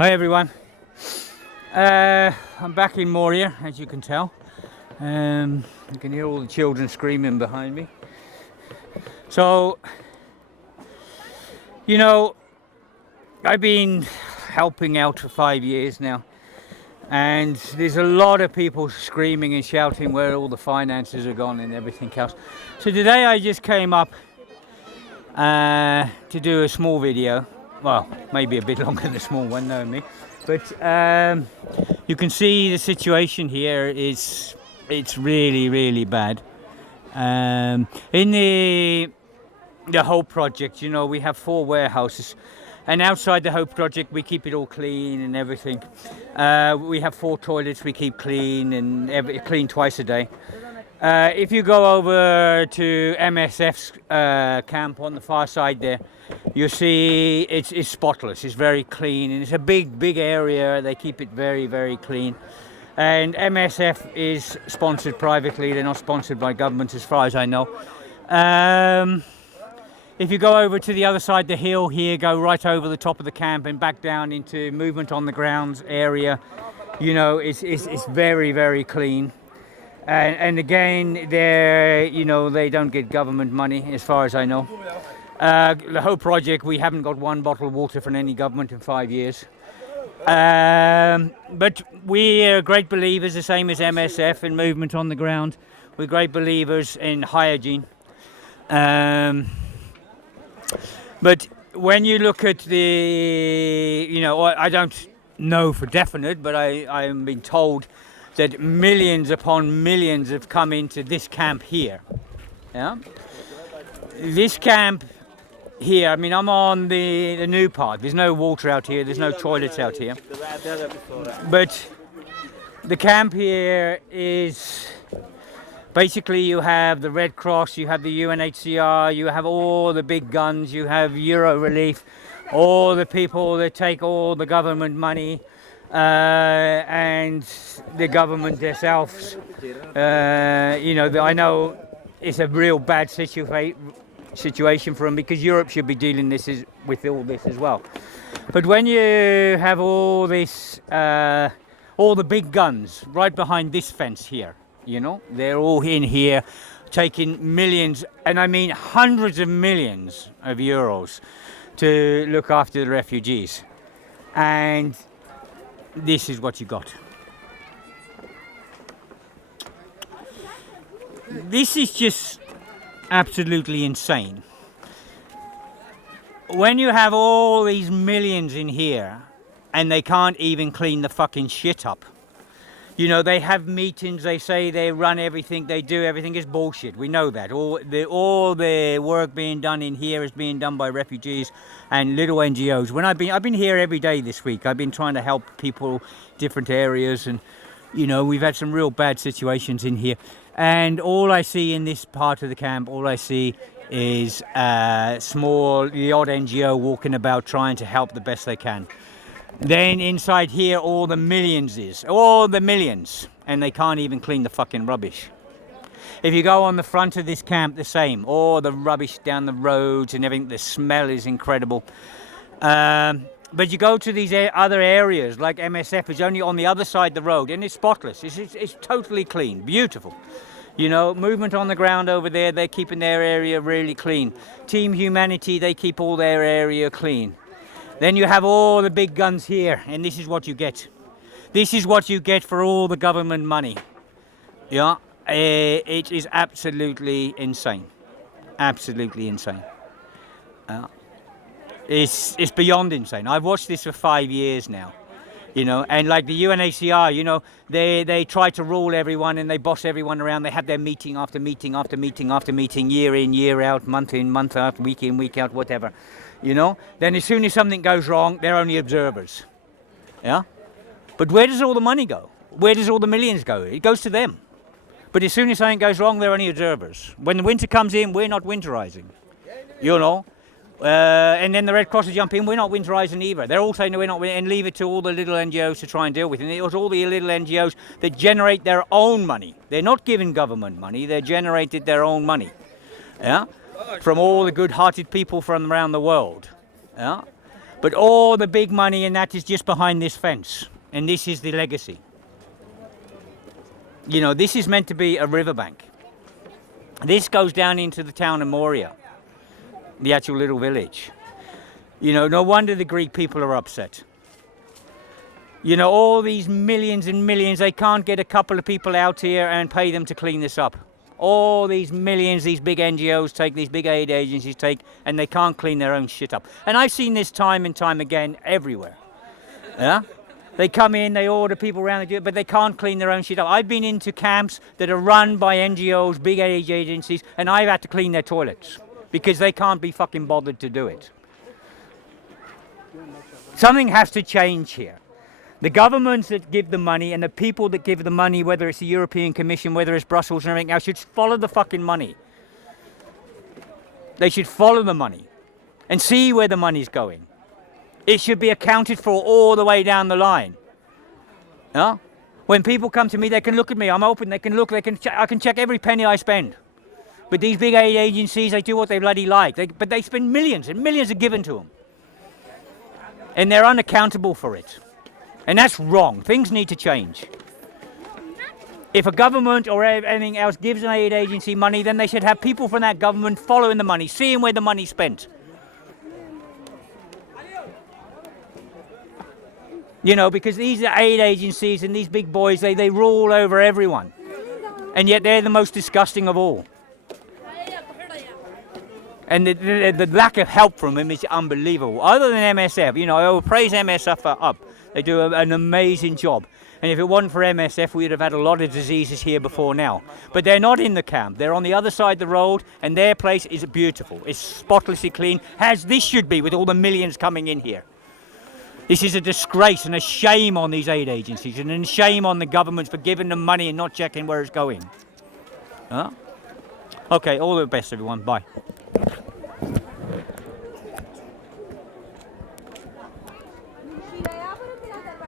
Hi everyone. I'm back in Moria, as you can tell. You can hear all the children screaming behind me. So, you know, I've been helping out for 5 years now, and there's a lot of people screaming and shouting where all the finances are gone and everything else. So today I just came up to do a small video. Well, maybe a bit longer than a small one, knowing me. But you can see the situation here is it's really bad. In the Hope project, you know, we have 4 warehouses, and outside the Hope project we keep it all clean and everything. We have 4 toilets we keep clean and clean twice a day. If you go over to MSF's camp on the far side there, you see it's spotless, it's very clean, and it's a big area. They keep it very clean. And MSF is sponsored privately, they're not sponsored by government as far as I know. If you go over to the other side, the hill here, go right over the top of the camp and back down into movement on the grounds area, you know, it's very clean. And again, you know, they don't get government money as far as I know. The Hope project, we haven't got 1 bottle of water from any government in 5 years. But we are great believers, the same as MSF, in movement on the ground. We're great believers in hygiene. But when you look at you know, I don't know for definite, but I am being told that millions upon millions have come into this camp here. Yeah, this camp here, I mean, I'm on the new part. There's no water out here, there's no toilets out here. But the camp here is basically, you have the Red Cross, you have the UNHCR, you have all the big guns, you have Euro Relief, all the people that take all the government money, and the government themselves. You know, I know it's a real bad situation for them, because Europe should be dealing with all this as well. But when you have all this, all the big guns right behind this fence here, you know, they're all in here taking millions, and I mean hundreds of millions of euros to look after the refugees. And this is what you got. This is just absolutely insane. When you have all these millions in here and they can't even clean the fucking shit up. You know, they have meetings, they say they run everything, they do everything, is bullshit. We know that. All the work being done in here is being done by refugees and little NGOs. When I've been here every day this week. I've been trying to help people, different areas, and you know, we've had some real bad situations in here. And all I see in this part of the camp, all I see is the odd NGO walking about trying to help the best they can. Then inside here, all the millions, and they can't even clean the fucking rubbish. If you go on the front of this camp, the same, all the rubbish down the roads and everything, the smell is incredible. But you go to these other areas, like MSF is only on the other side of the road, and it's spotless, it's totally clean, beautiful. You know, movement on the ground over there, they're keeping their area really clean. Team Humanity, they keep all their area clean. Then you have all the big guns here, and this is what you get. This is what you get for all the government money. Yeah, it is absolutely insane. Absolutely insane. It's beyond insane. I've watched this for 5 years now. You know, and like the UNHCR, you know, they try to rule everyone and they boss everyone around. They have their meeting after meeting after meeting after meeting, year in, year out, month in, month out, week in, week out, whatever. You know, then as soon as something goes wrong, they're only observers. Yeah? But where does all the money go? Where does all the millions go? It goes to them. But as soon as something goes wrong, they're only observers. When the winter comes in, we're not winterizing. You know? And then the Red Cross will jump in, we're not winterizing either. They're all saying no, we're not, and leave it to all the little NGOs to try and deal with it. And it was all the little NGOs that generate their own money. They're not giving government money, they generated their own money. Yeah? From all the good-hearted people from around the world. Yeah? But all the big money and that is just behind this fence. And this is the legacy. You know, this is meant to be a riverbank. This goes down into the town of Moria, the actual little village. You know, no wonder the Greek people are upset. You know, all these millions and millions, they can't get a couple of people out here and pay them to clean this up. All these millions, these big NGOs take, these big aid agencies take, and they can't clean their own shit up. And I've seen this time and time again everywhere. Yeah? They come in, they order people around, but they can't clean their own shit up. I've been into camps that are run by NGOs, big aid agencies, and I've had to clean their toilets because they can't be fucking bothered to do it. Something has to change here. The governments that give the money and the people that give the money, whether it's the European Commission, whether it's Brussels and everything else, should follow the fucking money. They should follow the money and see where the money's going. It should be accounted for all the way down the line. Yeah? When people come to me, they can look at me. I'm open. They can look. I can check every penny I spend. But these big aid agencies, they do what they bloody like. But they spend millions, and millions are given to them. And they're unaccountable for it. And that's wrong. Things need to change. If a government or anything else gives an aid agency money, then they should have people from that government following the money, seeing where the money's spent. You know, because these aid agencies and these big boys, they rule over everyone. And yet they're the most disgusting of all. And the lack of help from them is unbelievable. Other than MSF, you know, I will praise MSF up. They do an amazing job. And if it wasn't for MSF, we would have had a lot of diseases here before now. But they're not in the camp. They're on the other side of the road, and their place is beautiful. It's spotlessly clean, as this should be with all the millions coming in here. This is a disgrace and a shame on these aid agencies, and a shame on the governments for giving them money and not checking where it's going. Huh? Okay, all the best, everyone. Bye.